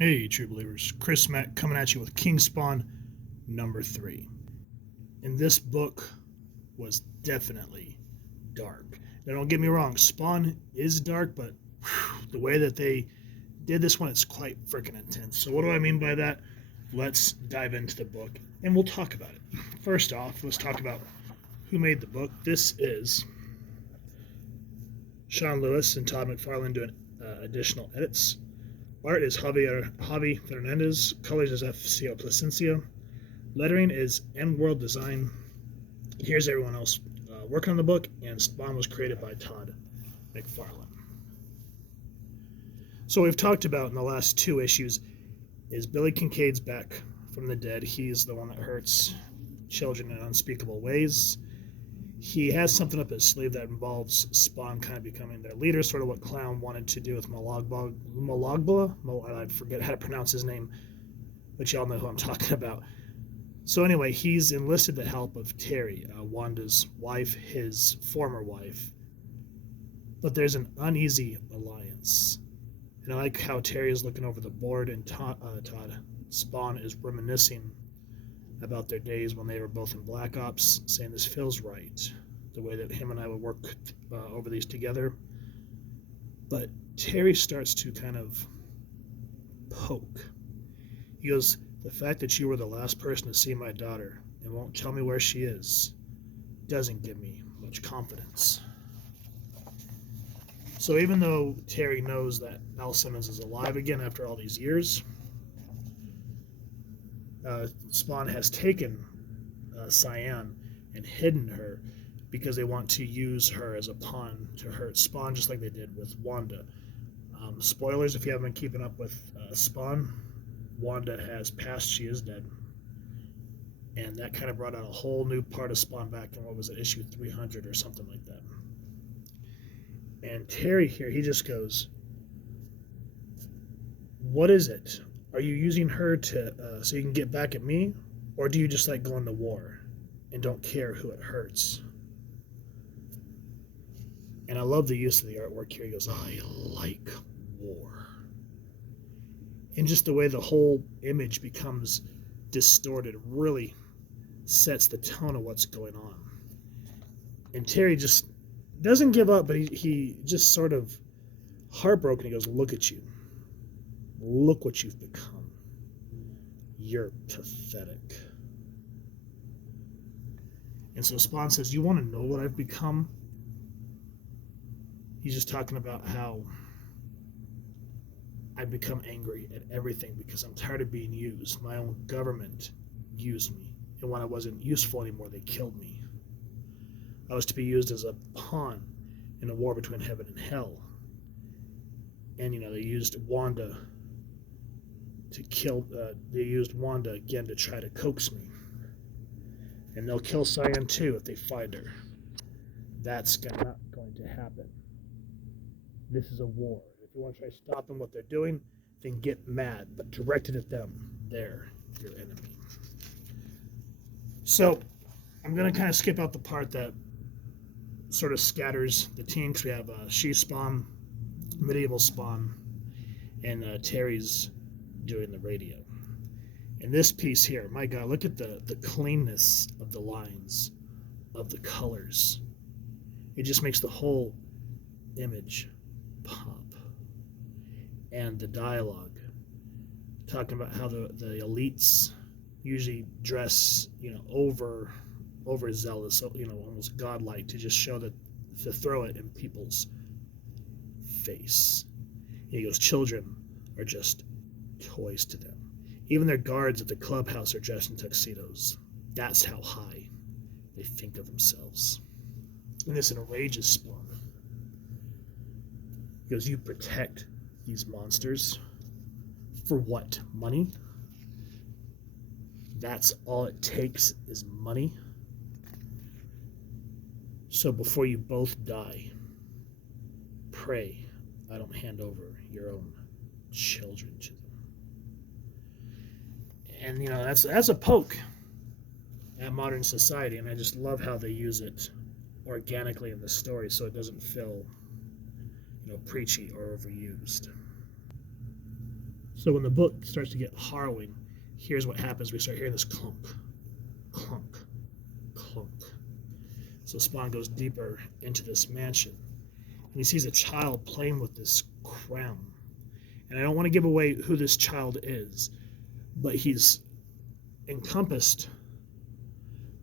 Hey, true believers. Chris Mack coming at you with Kingspawn number 3. And this book was definitely dark. Now, don't get me wrong, Spawn is dark, but the way that they did this one, it's quite freaking intense. So, what do I mean by that? Let's dive into the book and we'll talk about it. First off, let's talk about who made the book. This is Sean Lewis and Todd McFarlane doing additional edits. Art is Javi Fernandez. Colors is FCO Placencia. Lettering is End World Design. Here's everyone else working on the book, and Spawn was created by Todd McFarlane. So we've talked about in the last 2 issues is Billy Kincaid's back from the dead. He's the one that hurts children in unspeakable ways. He has something up his sleeve that involves Spawn kind of becoming their leader, sort of what Clown wanted to do with Malagba. I forget how to pronounce his name, but y'all know who I'm talking about. So anyway, he's enlisted the help of Terry, Wanda's wife, his former wife. But there's an uneasy alliance. And I like how Terry is looking over the board and Todd Spawn is reminiscing about their days when they were both in Black Ops, saying this feels right, the way that him and I would work over these together. But Terry starts to kind of poke. He goes, the fact that you were the last person to see my daughter and won't tell me where she is doesn't give me much confidence. So even though Terry knows that Al Simmons is alive again after all these years, Spawn has taken Cyan and hidden her because they want to use her as a pawn to hurt Spawn, just like they did with Wanda. Spoilers if you haven't been keeping up with Spawn, Wanda has passed, she is dead. And that kind of brought out a whole new part of Spawn back in, what was it, issue 300 or something like that. And Terry here, he just goes, what is it? Are you using her to so you can get back at me? Or do you just like going to war and don't care who it hurts? And I love the use of the artwork here. He goes, I like war. And just the way the whole image becomes distorted really sets the tone of what's going on. And Terry just doesn't give up, but he just sort of heartbroken. He goes, look at you. Look what you've become. You're pathetic. And so Spawn says, you want to know what I've become? He's just talking about how I've become angry at everything because I'm tired of being used. My own government used me. And when I wasn't useful anymore, they killed me. I was to be used as a pawn in a war between heaven and hell. And, they used Wanda to kill, they used Wanda again to try to coax me. And they'll kill Cyan too if they find her. That's not going to happen. This is a war. If you want to try stopping what they're doing, then get mad, but direct it at them. They're your enemy. So I'm going to kind of skip out the part that sort of scatters the team, because we have She-Spawn, Medieval Spawn, and Terry's doing the radio. And this piece here, my God, look at the cleanness of the lines, of the colors. It just makes the whole image pop. And the dialogue, talking about how the elites usually dress, overzealous, almost godlike, to just show that, to throw it in people's face. And he goes, children are just toys to them. Even their guards at the clubhouse are dressed in tuxedos. That's how high they think of themselves. And this enrages Spawn. He goes, you protect these monsters for what? Money? That's all it takes is money? So before you both die, pray I don't hand over your own children to them. And that's a poke at modern society, and I just love how they use it organically in the story so it doesn't feel preachy or overused. So when the book starts to get harrowing, here's what happens. We start hearing this clunk, clunk, clunk. So Spawn goes deeper into this mansion, and he sees a child playing with this crown. And I don't want to give away who this child is, but he's encompassed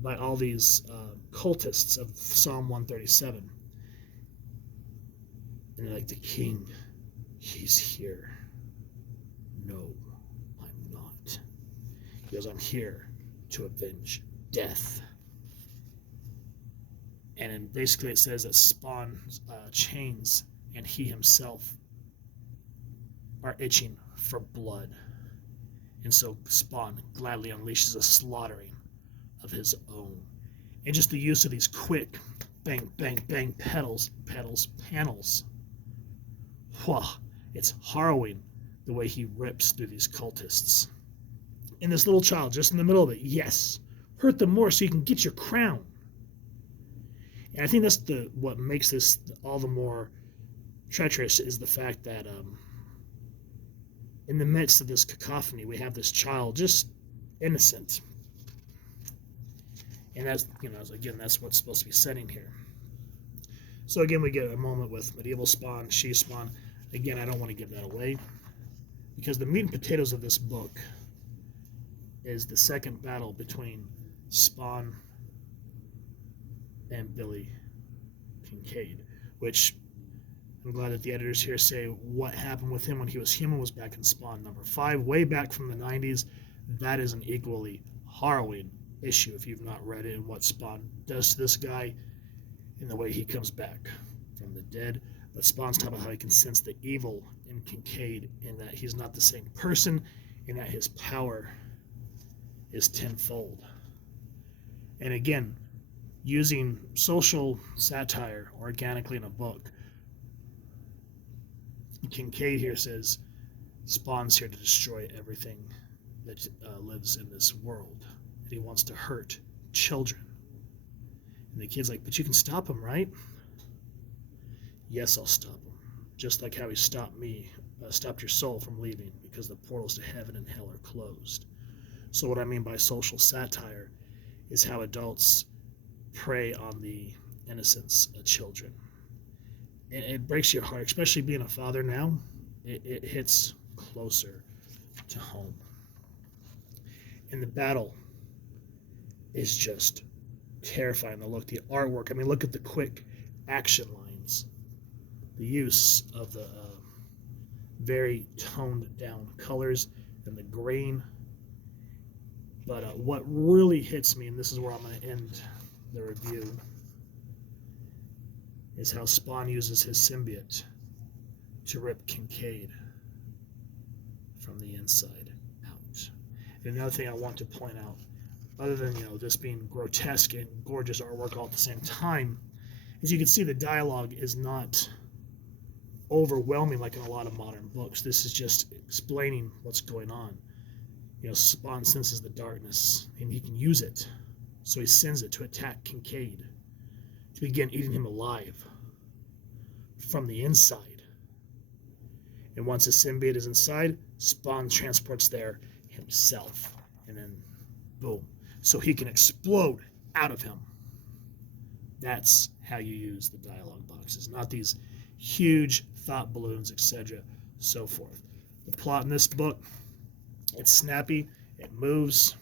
by all these cultists of Psalm 137. And they're like, the king, he's here. No, I'm not. He goes, I'm here to avenge death. And then basically it says that Spawn's chains and he himself are itching for blood. And so Spawn gladly unleashes a slaughtering of his own. And just the use of these quick bang, bang, bang panels. Whoa, it's harrowing the way he rips through these cultists. And this little child just in the middle of it, yes, hurt them more so you can get your crown. And I think that's what makes this all the more treacherous is the fact that in the midst of this cacophony, we have this child just innocent. And that's, again, that's what's supposed to be setting here. So again, we get a moment with medieval Spawn, she-Spawn. Again, I don't want to give that away because the meat and potatoes of this book is the second battle between Spawn and Billy Kincaid, which I'm glad that the editors here say what happened with him when he was human was back in Spawn number 5, way back from the 90s. That is an equally harrowing issue if you've not read it, and what Spawn does to this guy in the way he comes back from the dead. But Spawn's talking about how he can sense the evil in Kincaid, in that he's not the same person, and that his power is tenfold. And again, using social satire organically in a book, Kincaid here says Spawn's here to destroy everything that lives in this world, and he wants to hurt children. And the kid's like, but you can stop him, right? Yes, I'll stop him. Just like how he stopped me, stopped your soul from leaving, because the portals to heaven and hell are closed. So what I mean by social satire is how adults prey on the innocence of children. And it breaks your heart, especially being a father now. It hits closer to home. And the battle is just terrifying. The artwork. I mean, look at the quick action lines. The use of the very toned down colors and the grain. But what really hits me, and this is where I'm going to end the review, is how Spawn uses his symbiote to rip Kincaid from the inside out. And another thing I want to point out, other than this being grotesque and gorgeous artwork all at the same time, is you can see the dialogue is not overwhelming like in a lot of modern books. This is just explaining what's going on. Spawn senses the darkness, and he can use it. So he sends it to attack Kincaid, to begin eating him alive from the inside. And once his symbiote is inside, Spawn transports there himself. And then, boom. So he can explode out of him. That's how you use the dialogue boxes, not these huge thought balloons, etc., so forth. The plot in this book, it's snappy, it moves.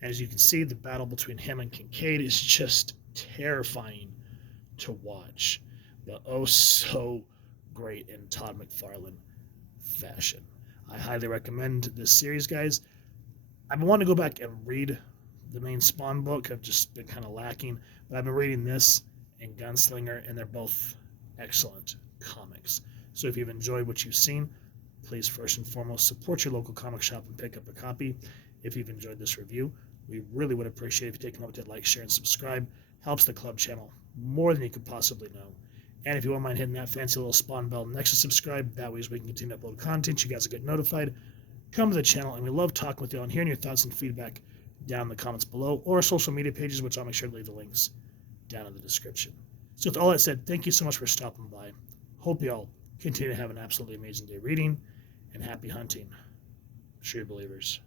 As you can see, the battle between him and Kincaid is just terrifying to watch, but oh so great in Todd McFarlane fashion. I highly recommend this series, guys. I've been wanting to go back and read the main Spawn book. I've just been kind of lacking, but I've been reading this and Gunslinger, and they're both excellent comics. So if you've enjoyed what you've seen, please first and foremost support your local comic shop and pick up a copy. If you've enjoyed this review, we really would appreciate if you take a moment to like, share, and subscribe. Helps the club channel more than you could possibly know. And if you won't mind hitting that fancy little Spawn bell next to subscribe, that way we can continue to upload content. You guys will get notified. Come to the channel, and we love talking with you and hearing your thoughts and feedback down in the comments below, or our social media pages, which I'll make sure to leave the links down in the description. So with all that said, thank you so much for stopping by. Hope you all continue to have an absolutely amazing day reading, and happy hunting, true believers.